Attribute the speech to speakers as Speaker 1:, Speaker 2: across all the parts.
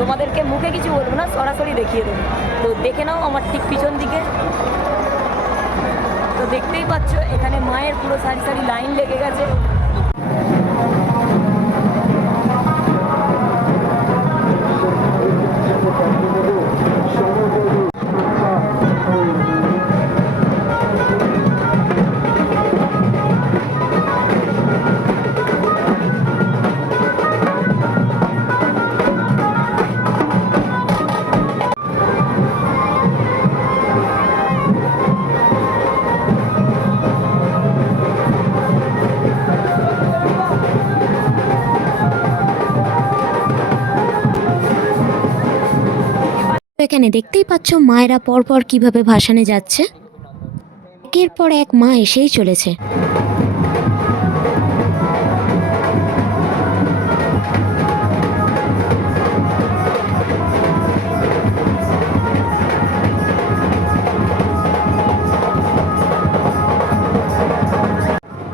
Speaker 1: তোমাদেরকে মুখে কিছু বলব না, সরাসরি দেখিয়ে দেবো। তো দেখে নাও আমার ঠিক পিছন দিকে। তো দেখতেই পাচ্ছ, এখানে মায়ের পুরো সারি সারি লাইন লেগে গেছে।
Speaker 2: এখানে দেখতেই পাচ্ছ মায়েরা পরপর কীভাবে ভাসানে যাচ্ছে। একের পর এক মা এসেই চলেছে।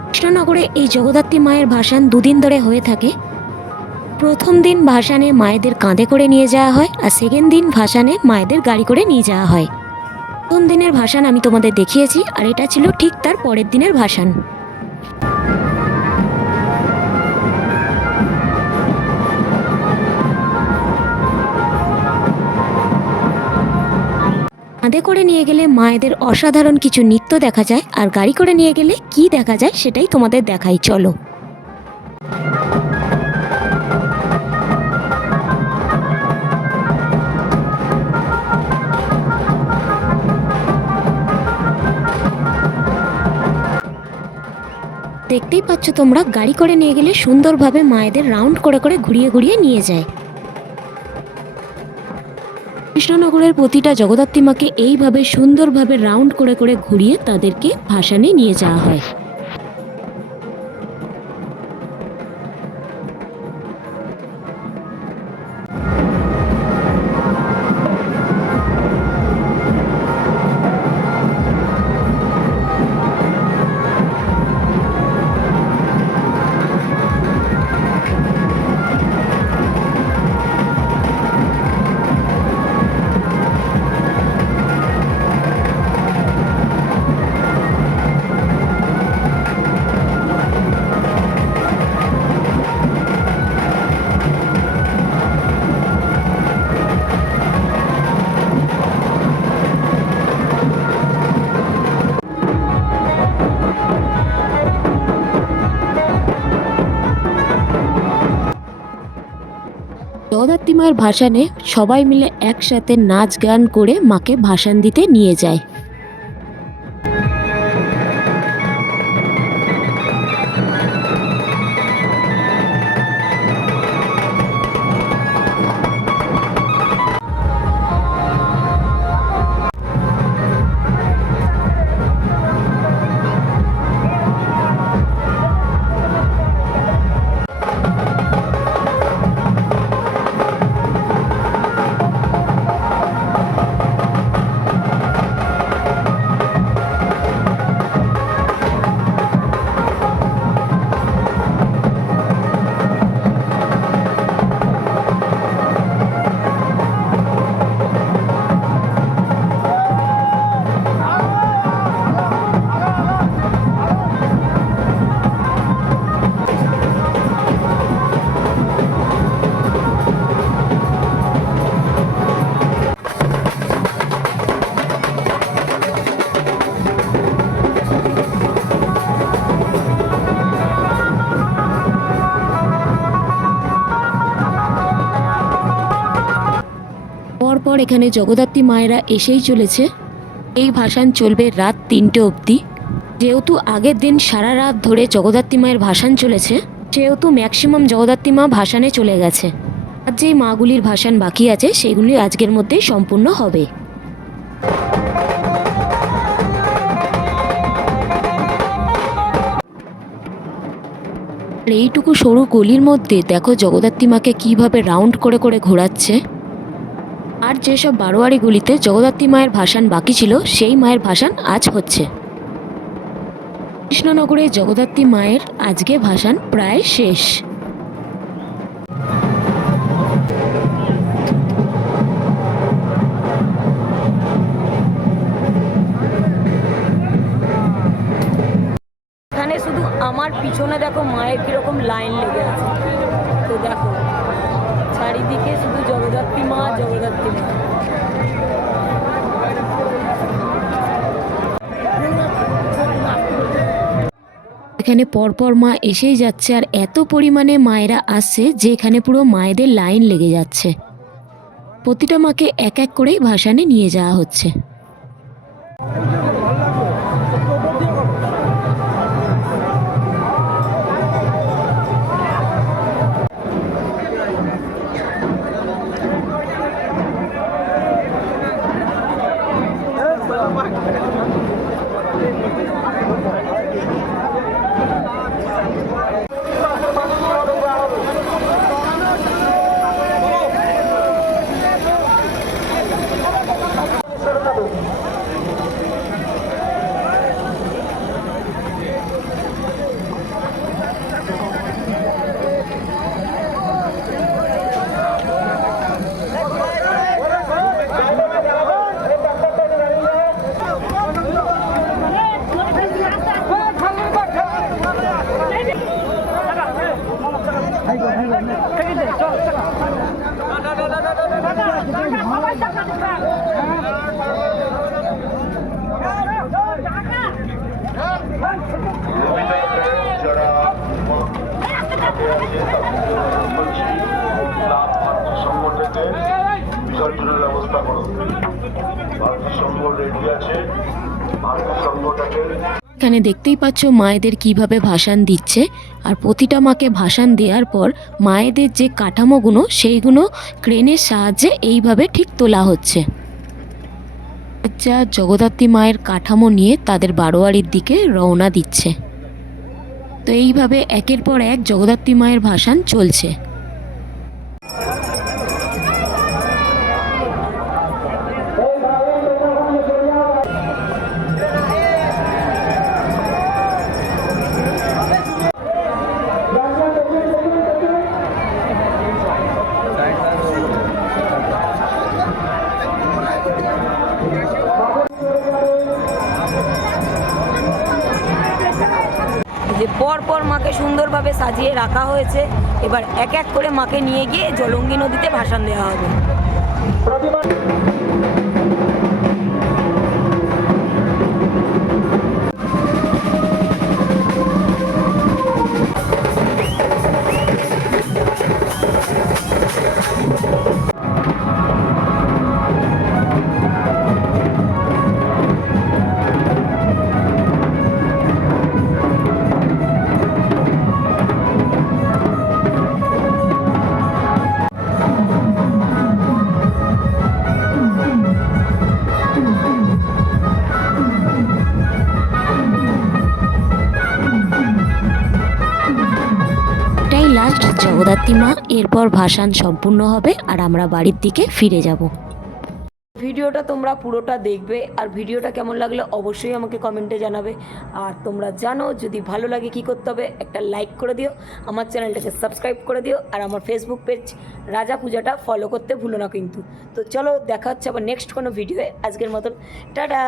Speaker 2: কৃষ্ণনগরে এই জগদ্ধাত্রী মায়ের ভাসান দুদিন ধরে হয়ে থাকে। প্রথম দিন ভাসানে মায়েদের কাঁধে করে নিয়ে যাওয়া হয় আর সেকেন্ড দিন ভাসানে মায়েদের গাড়ি করে নিয়ে যাওয়া হয়। প্রথম দিনের ভাসান আমি তোমাদের দেখিয়েছি আর এটা ছিল ঠিক তার পরের দিনের ভাসান। কাঁধে করে নিয়ে গেলে মায়েদের অসাধারণ কিছু নৃত্য দেখা যায় আর গাড়ি করে নিয়ে গেলে কি দেখা যায় সেটাই তোমাদের দেখাই, চলো। দেখতেই পাচ্ছ তোমরা, গাড়ি করে নিয়ে গেলে সুন্দরভাবে মায়েদের রাউন্ড করে করে ঘুরিয়ে ঘুরিয়ে নিয়ে যায়। কৃষ্ণনগরের প্রতিটা জগদ্ধাত্রী মাকে এইভাবে সুন্দরভাবে রাউন্ড করে করে ঘুরিয়ে তাদেরকে ভাসানে নিয়ে যাওয়া হয়। জগদ্ধাত্রী মায়ের ভাসানে সবাই মিলে একসাথে নাচ গান করে মাকে ভাসান দিতে নিয়ে যায়। পরপর এখানে জগদ্ধাত্রী মায়েরা এসেই চলেছে। এই ভাসান চলবে রাত তিনটে অবধি। যেহেতু আগের দিন সারা রাত ধরে জগদ্ধাত্রী মায়ের ভাসান চলেছে, সেহেতু ম্যাক্সিমাম জগদ্ধাত্রী মা ভাসানে চলে গেছে। আর যেই মাগুলির ভাসান বাকি আছে, সেগুলি আজকের মধ্যেই সম্পূর্ণ হবে। এইটুকু সরু গলির মধ্যে দেখো জগদ্ধাত্রী মাকে কীভাবে রাউন্ড করে করে ঘোরাচ্ছে। আর যেসব বারোয়ারিগুলিতে জগদ্ধাত্রী মায়ের ভাসান বাকি ছিল, সেই মায়ের ভাসান আজ হচ্ছে। কৃষ্ণনগরে জগদ্ধাত্রী মায়ের আজকে ভাসান প্রায় শেষ।
Speaker 1: এখানে শুধু আমার পিছনে দেখো মায়ের কীরকম লাইন লেগে আছে। তো দেখো মা জগদ্ধাত্রী মা।
Speaker 2: এখানে পরপর মা এসেই যাচ্ছে আর এত পরিমাণে মায়েরা আসছে যে এখানে পুরো মায়েদের লাইন লেগে যাচ্ছে। প্রতিটা মাকে এক এক করেই ভাসানে নিয়ে যাওয়া হচ্ছে।
Speaker 3: বিসর্জনের ব্যবস্থা করো ভারতীয় সংঘ রেডি আছে। ভারতীয় সংঘটাকে
Speaker 2: এখানে দেখতেই পাচ্ছ মায়েদের কীভাবে ভাসান দিচ্ছে, আর প্রতিটা মাকে ভাসান দেওয়ার পর মায়েদের যে কাঠামোগুলো, সেইগুলো ক্রেনের সাহায্যে এইভাবে ঠিক তোলা হচ্ছে। যা জগদ্ধাত্রী মায়ের কাঠামো নিয়ে তাদের বারোয়ারির দিকে রওনা দিচ্ছে। তো এইভাবে একের পর এক জগদ্ধাত্রী মায়ের ভাসান চলছে।
Speaker 1: সুন্দরভাবে সাজিয়ে রাখা হয়েছে। এবার এক এক করে মাকে নিয়ে গিয়ে জলঙ্গি নদীতে ভাসান দেওয়া হবে।
Speaker 2: লাস্ট মা এরপর ভাসান সম্পূর্ণ হবে আর আমরা বাড়ির দিকে ফিরে যাব।
Speaker 1: ভিডিওটা তোমরা পুরোটা দেখবে আর ভিডিওটা কেমন লাগলে অবশ্যই আমাকে কমেন্টে জানাবে। আর তোমরা জানো, যদি ভালো লাগে কি করতে হবে, একটা লাইক করে দিও, আমার চ্যানেলটাকে সাবস্ক্রাইব করে দিও আর আমার ফেসবুক পেজ রাজা পূজাটা ফলো করতে ভুলো না কিন্তু। তো চলো, দেখা হচ্ছে আবার নেক্সট কোনো ভিডিওয়ে আজকের মতন, টাটা!